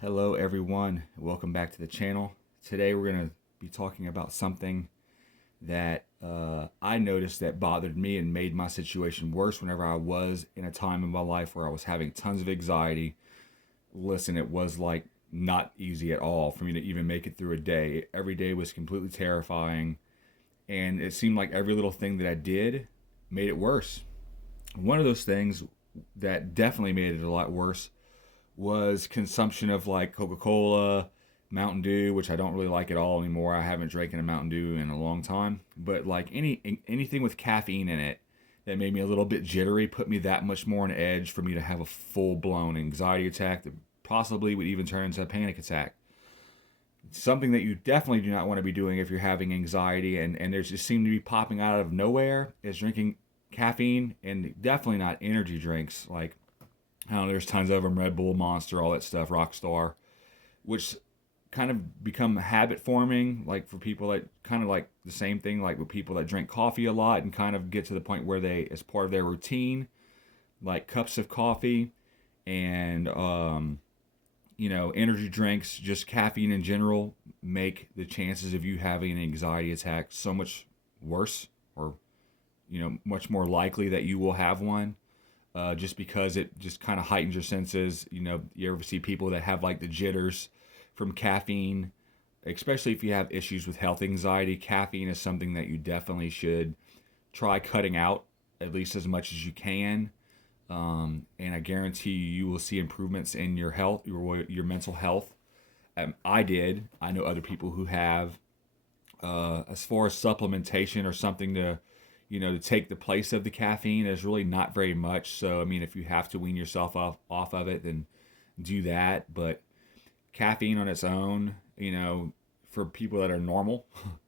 Hello everyone, welcome back to the channel. Today we're going to be talking about something that I noticed that bothered me and made my situation worse whenever I was in a time in my life where I was having tons of anxiety. Listen, it was like not easy at all for me to even make it through a day. Every day was completely terrifying, and it seemed like every little thing that I did made it worse. One of those things that definitely made it a lot worse was consumption of like Coca-Cola, Mountain Dew, which I don't really like at all anymore. I haven't drank a Mountain Dew in a long time, but like anything with caffeine in it that made me a little bit jittery put me that much more on edge for me to have a full-blown anxiety attack that possibly would even turn into a panic attack. Something that you definitely do not want to be doing if you're having anxiety and there's just seem to be popping out of nowhere is drinking caffeine, and definitely not energy drinks like, I don't know, there's tons of them, Red Bull, Monster, all that stuff, Rockstar, which kind of become habit forming, like for people that kind of like the same thing, like with people that drink coffee a lot and kind of get to the point where they, as part of their routine, like cups of coffee and, energy drinks, just caffeine in general, make the chances of you having an anxiety attack so much worse, or, much more likely that you will have one, just because it just kind of heightens your senses. You ever see people that have like the jitters from caffeine, especially if you have issues with health anxiety. Caffeine is something that you definitely should try cutting out at least as much as you can. And I guarantee you will see improvements in your health, your mental health. I did. I know other people who have. As far as supplementation or something to take the place of the caffeine, there's really not very much. So, I mean, if you have to wean yourself off of it, then do that. But caffeine on its own, for people that are normal,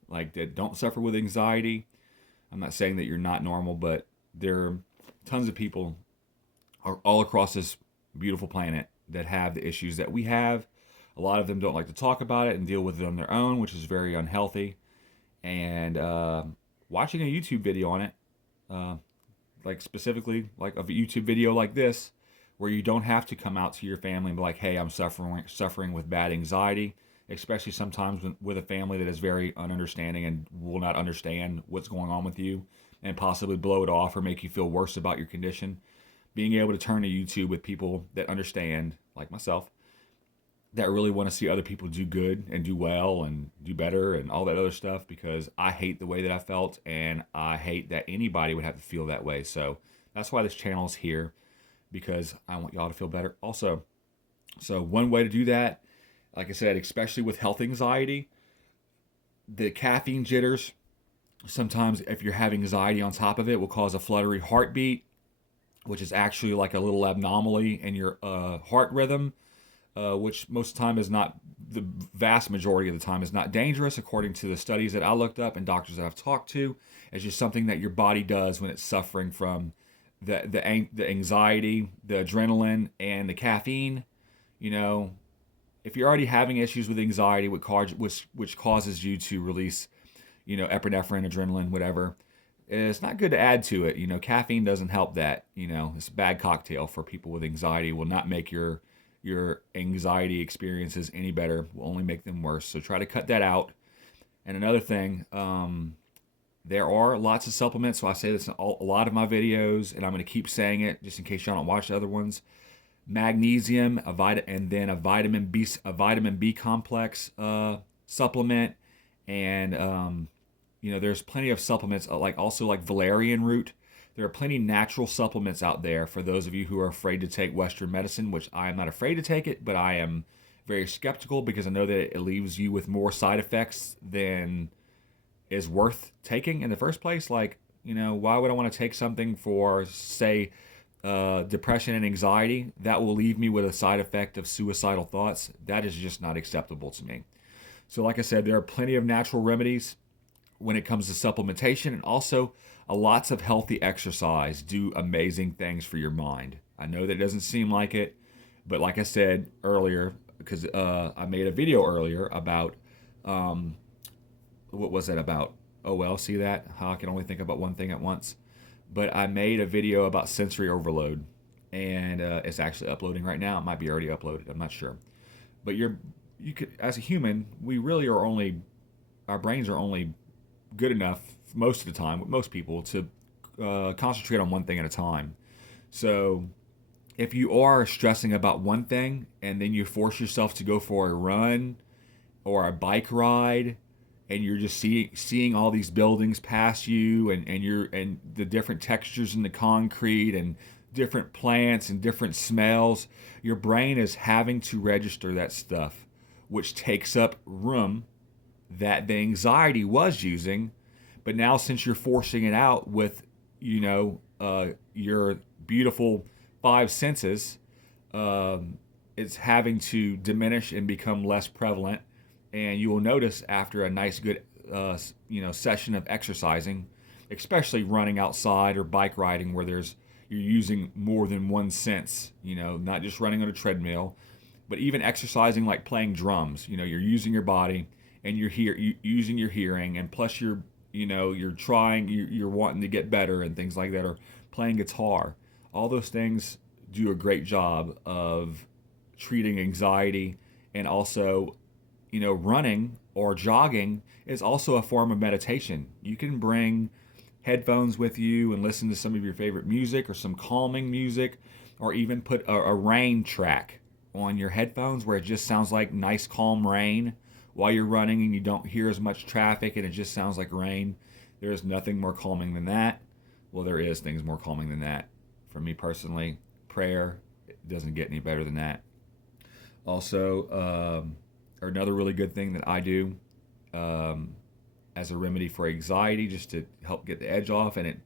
like that don't suffer with anxiety, I'm not saying that you're not normal, but there are tons of people all across this beautiful planet that have the issues that we have. A lot of them don't like to talk about it and deal with it on their own, which is very unhealthy. And watching a YouTube video on it, uh, like specifically like a YouTube video like this, where you don't have to come out to your family and be like, "Hey, I'm suffering with bad anxiety," especially sometimes with a family that is very ununderstanding and will not understand what's going on with you and possibly blow it off or make you feel worse about your condition. Being able to turn to YouTube with people that understand, like myself, that really want to see other people do good and do well and do better and all that other stuff, because I hate the way that I felt and I hate that anybody would have to feel that way. So that's why this channel is here, because I want y'all to feel better also. So one way to do that, like I said, especially with health anxiety, the caffeine jitters, sometimes if you're having anxiety on top of it, will cause a fluttery heartbeat, which is actually like a little anomaly in your heart rhythm, which most of the time is not, the vast majority of the time is not dangerous, according to the studies that I looked up and doctors that I've talked to. It's just something that your body does when it's suffering from the anxiety, the adrenaline, and the caffeine. If you're already having issues with anxiety, which causes you to release, epinephrine, adrenaline, whatever, it's not good to add to it. Caffeine doesn't help that. It's a bad cocktail for people with anxiety. It will not make your anxiety experiences any better, will only make them worse. So try to cut that out. And another thing, there are lots of supplements. So I say this in a lot of my videos, and I'm going to keep saying it just in case y'all don't watch the other ones. Magnesium, and then a vitamin B complex supplement, and there's plenty of supplements like valerian root. There are plenty of natural supplements out there for those of you who are afraid to take Western medicine, which I am not afraid to take it, but I am very skeptical because I know that it leaves you with more side effects than is worth taking in the first place. Like, why would I want to take something for, say, depression and anxiety that will leave me with a side effect of suicidal thoughts? That is just not acceptable to me. So like I said, there are plenty of natural remedies when it comes to supplementation, and also lots of healthy exercise do amazing things for your mind. I know that it doesn't seem like it, but like I said earlier, because I made a video earlier about, what was it about? Oh well, see that? How I can only think about one thing at once. But I made a video about sensory overload, and it's actually uploading right now. It might be already uploaded, I'm not sure. But you could, as a human, we really are only, our brains are only good enough most of the time with most people to concentrate on one thing at a time. So if you are stressing about one thing and then you force yourself to go for a run or a bike ride, and you're just seeing all these buildings pass you, and the different textures in the concrete and different plants and different smells, your brain is having to register that stuff, which takes up room that the anxiety was using. But now, since you're forcing it out with, your beautiful five senses, it's having to diminish and become less prevalent. And you will notice after a nice, good, session of exercising, especially running outside or bike riding, where you're using more than one sense. Not just running on a treadmill, but even exercising like playing drums. You're using your body and you're using your hearing, and plus you're wanting to get better and things like that, or playing guitar. All those things do a great job of treating anxiety. And also, running or jogging is also a form of meditation. You can bring headphones with you and listen to some of your favorite music or some calming music, or even put a rain track on your headphones where it just sounds like nice calm rain while you're running, and you don't hear as much traffic and it just sounds like rain. There is nothing more calming than that. Well, there is things more calming than that. For me personally, prayer, it doesn't get any better than that. Also, another really good thing that I do, as a remedy for anxiety, just to help get the edge off, and it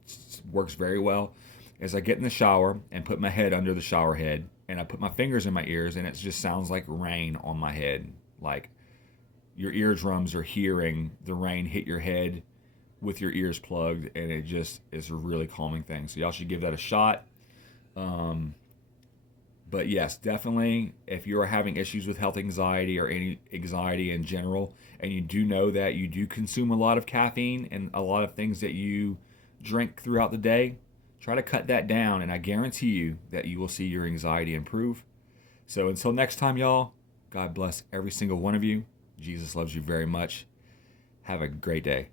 works very well, is I get in the shower and put my head under the shower head, and I put my fingers in my ears, and it just sounds like rain on my head. Like your eardrums are hearing the rain hit your head with your ears plugged, and it just is a really calming thing. So y'all should give that a shot. But yes, definitely, if you are having issues with health anxiety or any anxiety in general, and you do know that you do consume a lot of caffeine and a lot of things that you drink throughout the day, try to cut that down, and I guarantee you that you will see your anxiety improve. So until next time, y'all, God bless every single one of you. Jesus loves you very much. Have a great day.